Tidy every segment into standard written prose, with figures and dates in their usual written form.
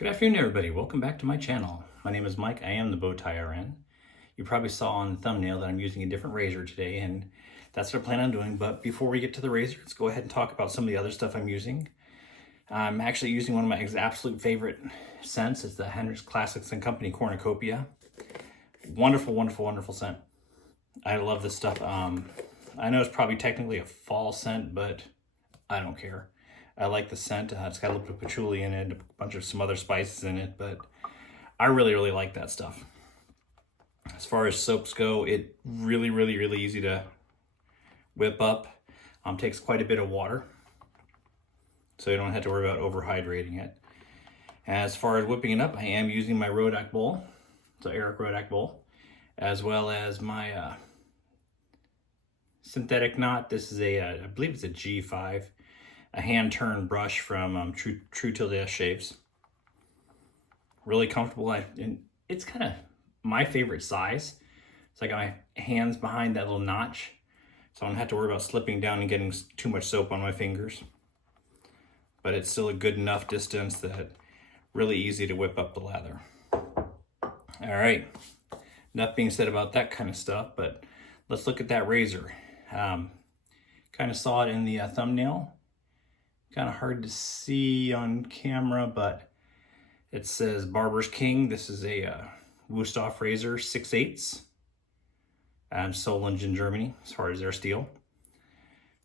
Good afternoon, everybody. Welcome back to my channel. My name is Mike. I am the Bowtie RN. You probably saw on the thumbnail that I'm using a different razor today, and that's what I plan on doing. But before we get to the razor, let's go ahead and talk about some of the other stuff I'm using. I'm actually using one of my absolute favorite scents. It's the Hendrix Classics and Company Cornucopia. Wonderful, wonderful, wonderful scent. I love this stuff. I know it's probably technically a fall scent, but I don't care. I like the scent. It's got a little bit of patchouli in it, a bunch of some other spices in it, but I really, really like that stuff. As far as soaps go, it really, really, really easy to whip up. Takes quite a bit of water, so you don't have to worry about overhydrating it. As far as whipping it up, I am using my Rodak bowl. It's an Eric Rodak bowl, as well as my synthetic knot. This is a, I believe it's a G5. A hand-turned brush from True Till Death Shaves. Really comfortable. And it's kind of my favorite size. It's like my hands behind that little notch, so I don't have to worry about slipping down and getting too much soap on my fingers. But it's still a good enough distance that really easy to whip up the lather. All right, enough being said about that kind of stuff, but let's look at that razor. Kind of saw it in the thumbnail. Kind of hard to see on camera, but it says Barber's King. This is a Wusthof razor, 6/8. Solingen in Germany, as far as their steel.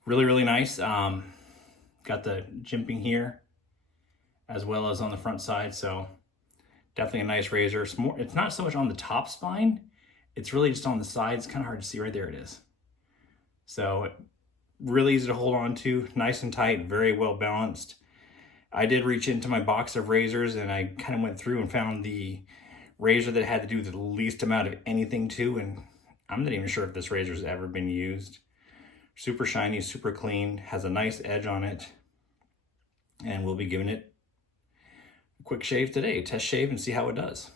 Really, really nice. Got the jimping here, as well as on the front side, so definitely a nice razor. It's not so much on the top spine, it's really just on the sides. Kind of hard to see. Right there it is. So really easy to hold on to, nice and tight, very well balanced. I did reach into my box of razors and I kind of went through and found the razor that had to do the least amount of anything to, and I'm not even sure if this razor has ever been used. Super shiny, super clean, has a nice edge on it, and we'll be giving it a quick shave today, test shave, and see how it does.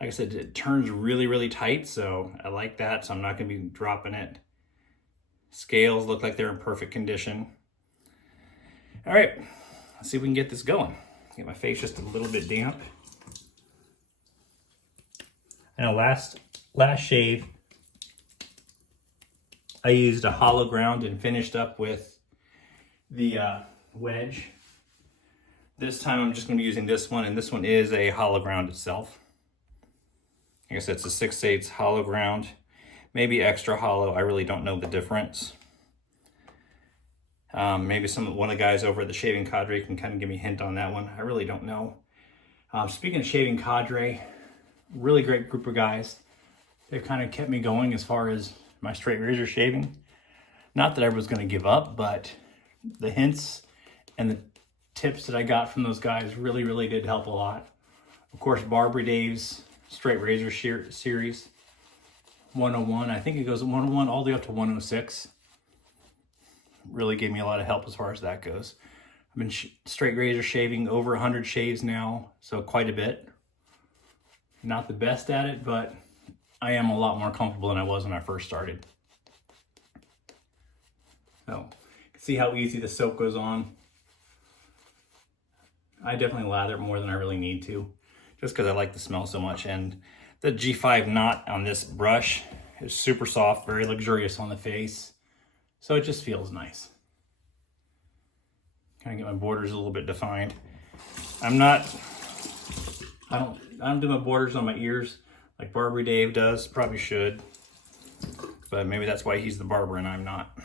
Like I said, it turns really, really tight, so I like that, so I'm not going to be dropping it. Scales look like they're in perfect condition. All right, let's see if we can get this going. Get my face just a little bit damp. I know last shave, I used a hollow ground and finished up with the wedge. This time I'm just going to be using this one, and this one is a hollow ground itself. Like I said, it's a 6/8 hollow ground. Maybe extra hollow, I really don't know the difference. Maybe one of the guys over at the Shaving Cadre can kind of give me a hint on that one. I really don't know. Speaking of Shaving Cadre, really great group of guys. They've kind of kept me going as far as my straight razor shaving. Not that I was going to give up, but the hints and the tips that I got from those guys really, really did help a lot. Of course, Barbary Dave's straight razor series. 101, I think it goes 101 all the way up to 106. Really gave me a lot of help as far as that goes. I've been straight razor shaving over 100 shaves now, so quite a bit. Not the best at it, but I am a lot more comfortable than I was when I first started. So, you can see how easy the soap goes on. I definitely lather more than I really need to, just because I like the smell so much. And the G5 knot on this brush is super soft, very luxurious on the face. So it just feels nice. Kind of get my borders a little bit defined. I don't do my borders on my ears like Barbary Dave does. Probably should. But maybe that's why he's the barber and I'm not.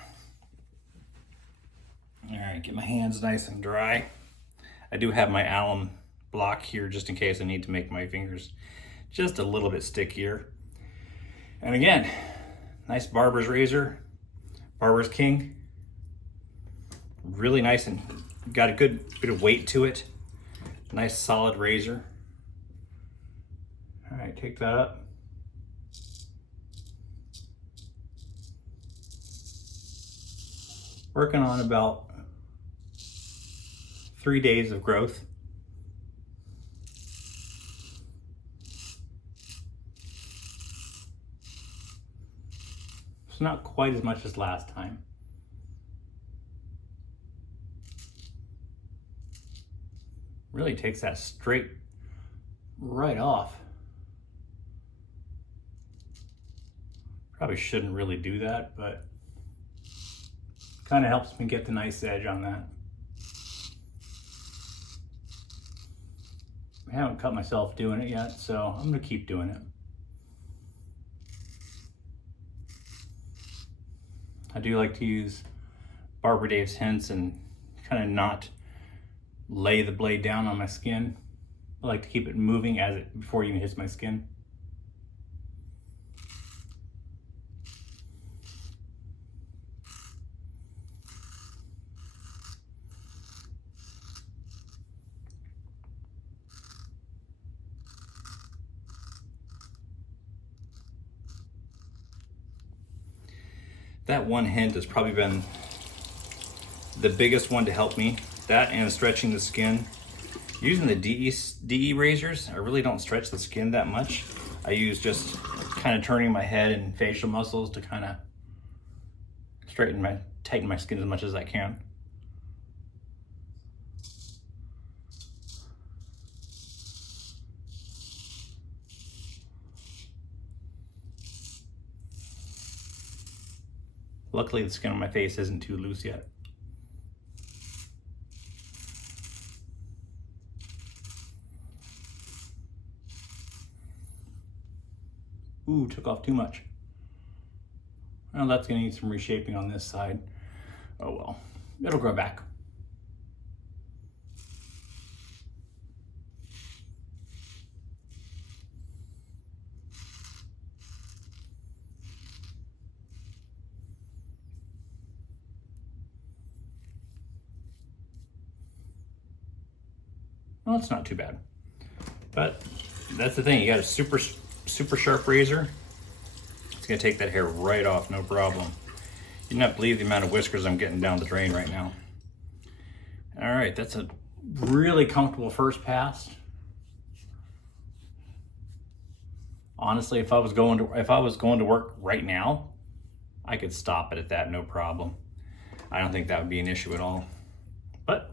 All right, get my hands nice and dry. I do have my alum block here just in case I need to make my fingers just a little bit stickier. And again, nice barber's razor, Barber's King. Really nice and got a good bit of weight to it. Nice solid razor. All right, take that up. Working on about 3 days of growth. It's not quite as much as last time. Really takes that straight right off. Probably shouldn't really do that, but kind of helps me get the nice edge on that. I haven't cut myself doing it yet, so I'm gonna keep doing it. I do like to use Barber Dave's hints and kind of not lay the blade down on my skin. I like to keep it moving before it even hits my skin. That one hint has probably been the biggest one to help me. That and stretching the skin. Using the DE razors, I really don't stretch the skin that much. I use just kind of turning my head and facial muscles to kind of tighten my skin as much as I can. Luckily, the skin on my face isn't too loose yet. Ooh, took off too much. Well, that's gonna need some reshaping on this side. Oh well, it'll grow back. Well, it's not too bad. But that's the thing, you got a super sharp razor. It's gonna take that hair right off, no problem. You do not believe the amount of whiskers I'm getting down the drain right now. All right, that's a really comfortable first pass. Honestly, if I was going to work right now, I could stop it at that, no problem. I don't think that would be an issue at all. But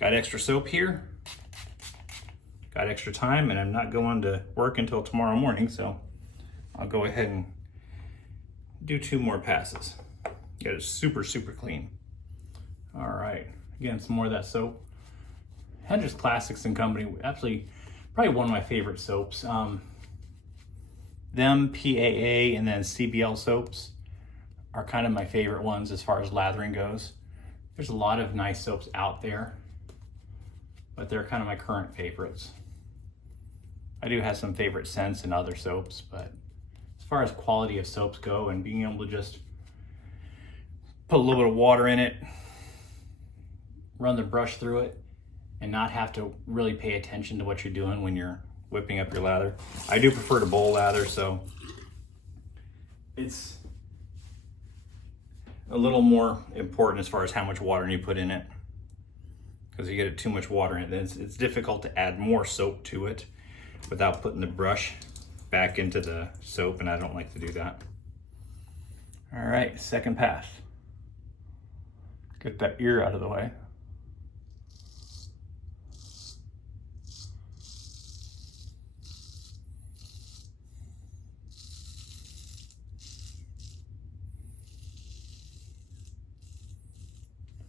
got extra soap here. Got extra time, and I'm not going to work until tomorrow morning, so I'll go ahead and do 2 more passes. Get it super clean. All right, again, some more of that soap. Hendrix Classics and Company, actually probably one of my favorite soaps. Them, PAA, and then CBL soaps are kind of my favorite ones as far as lathering goes. There's a lot of nice soaps out there, but they're kind of my current favorites. I do have some favorite scents and other soaps, but as far as quality of soaps go and being able to just put a little bit of water in it, run the brush through it, and not have to really pay attention to what you're doing when you're whipping up your lather. I do prefer to bowl lather, so it's a little more important as far as how much water you put in it. Because if you get too much water in it, then it's difficult to add more soap to it without putting the brush back into the soap, and I don't like to do that. All right, second pass. Get that ear out of the way.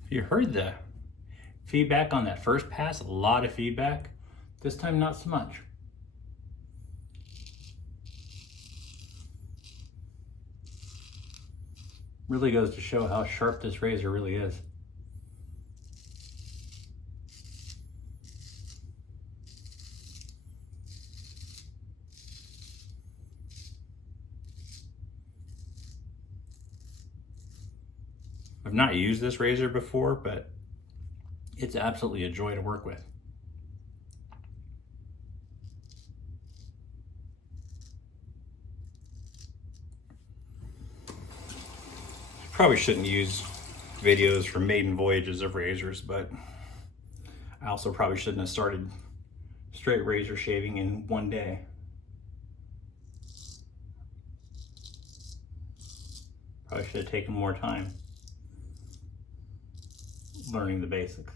You heard the feedback on that first pass, a lot of feedback. This time, not so much. Really goes to show how sharp this razor really is. I've not used this razor before, but it's absolutely a joy to work with. Probably shouldn't use videos from maiden voyages of razors, but I also probably shouldn't have started straight razor shaving in one day. Probably should have taken more time learning the basics.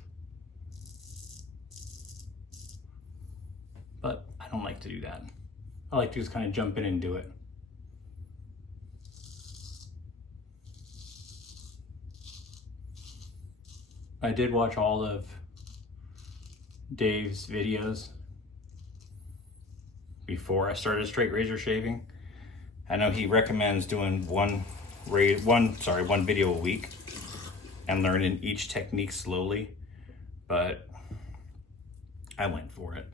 but I don't like to do that. I like to just kind of jump in and do it. I did watch all of Dave's videos before I started straight razor shaving. I know he recommends doing one video a week and learning each technique slowly, but I went for it.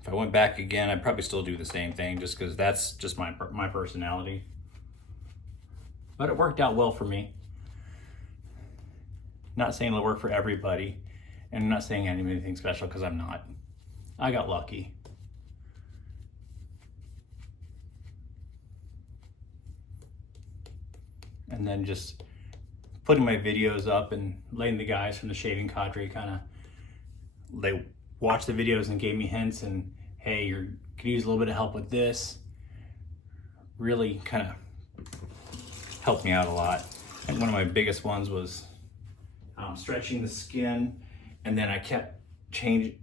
If I went back again, I'd probably still do the same thing, just because that's just my personality. But it worked out well for me. Not saying it'll work for everybody, and I'm not saying anything special, because I'm not. I got lucky. And then just putting my videos up and letting the guys from the shaving cadre they watched the videos and gave me hints and, hey, you could use a little bit of help with this. Really kind of helped me out a lot. And one of my biggest ones was stretching the skin, and then I kept tilting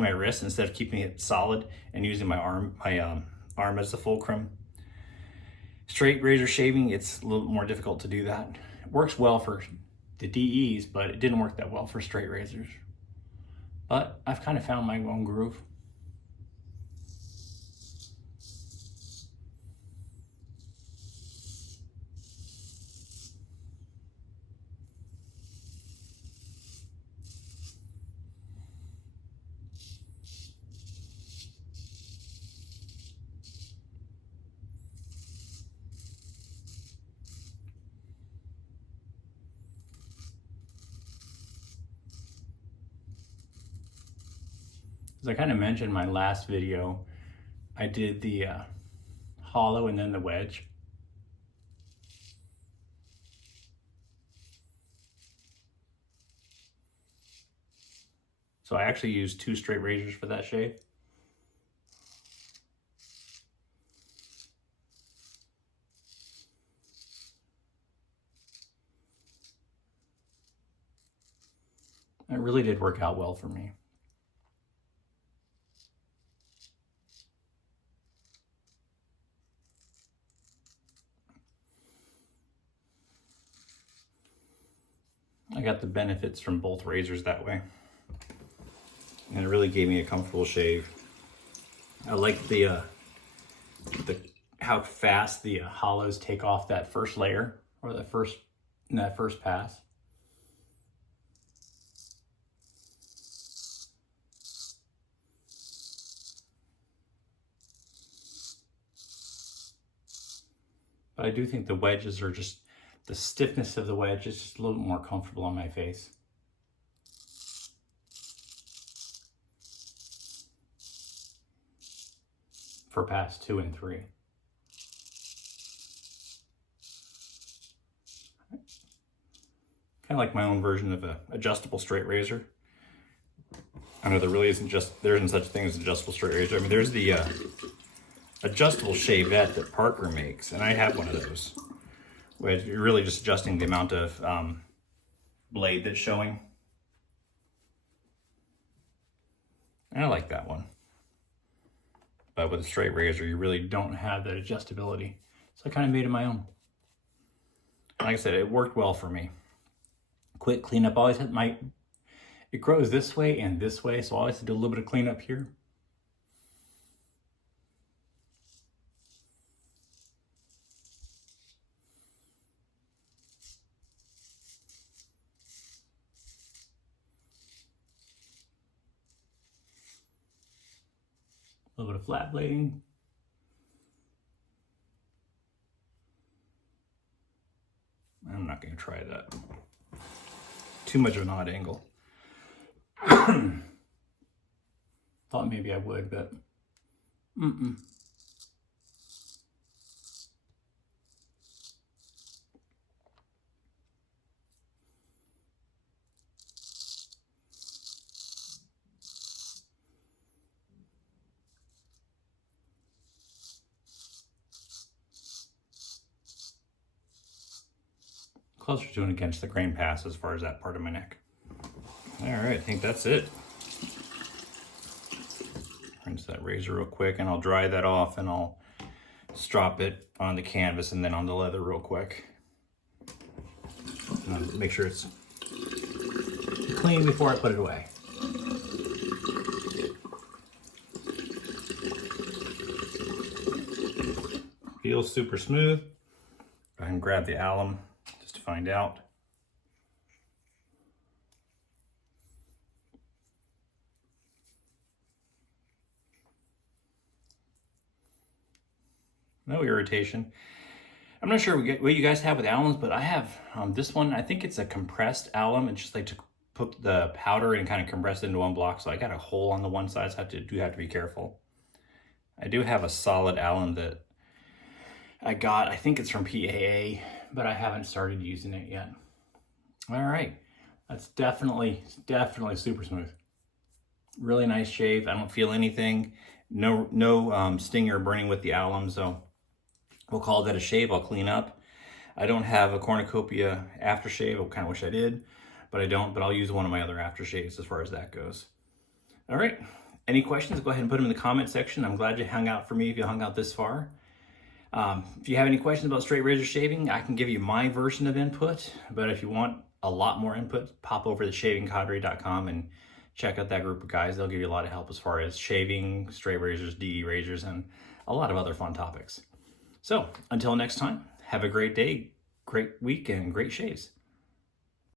my wrist instead of keeping it solid and using my arm as the fulcrum. Straight razor shaving, it's a little more difficult to do that. It works well for the DEs, but it didn't work that well for straight razors. But I've kind of found my own groove. As I kind of mentioned in my last video, I did the hollow and then the wedge. So I actually used 2 straight razors for that shave. It really did work out well for me. I got the benefits from both razors that way. And it really gave me a comfortable shave. I like the how fast the hollows take off that first layer, or that first pass. But I do think the wedges are just, the stiffness of the wedge is just a little more comfortable on my face. For pass 2 and 3. Kind of like my own version of an adjustable straight razor. I know there isn't such a thing as an adjustable straight razor. I mean, there's the adjustable shavette that Parker makes, and I have one of those, where you're really just adjusting the amount of blade that's showing. And I like that one. But with a straight razor, you really don't have that adjustability. So I kind of made it my own. Like I said, it worked well for me. Quick cleanup. Always had it grows this way and this way, so I always do a little bit of cleanup here. A little bit of flat blading. I'm not going to try that. Too much of an odd angle. Thought maybe I would, but closer to an against the grain pass as far as that part of my neck. All right, I think that's it. razor real quick, and I'll dry that off, and I'll strop it on the canvas and then on the leather real quick. And I'll make sure it's clean before I put it away. Feels super smooth. Go ahead and grab the alum just to find out. No irritation. I'm not sure what you guys have with alums, but I have this one. I think it's a compressed alum. It's just like to put the powder and kind of compress it into one block. So I got a hole on the one side, so I have to be careful. I do have a solid alum that I got. I think it's from PAA, but I haven't started using it yet. All right, that's definitely super smooth. Really nice shave. I don't feel anything. No sting or burning with the alum, so we'll call that a shave. I'll clean up. I don't have a cornucopia aftershave. I kind of wish I did, but I don't. But I'll use one of my other aftershaves as far as that goes. All right. Any questions, go ahead and put them in the comment section. I'm glad you hung out for me if you hung out this far. If you have any questions about straight razor shaving, I can give you my version of input. But if you want a lot more input, pop over to shavingcadre.com and check out that group of guys. They'll give you a lot of help as far as shaving, straight razors, DE razors, and a lot of other fun topics. So until next time, have a great day, great week, and great shaves.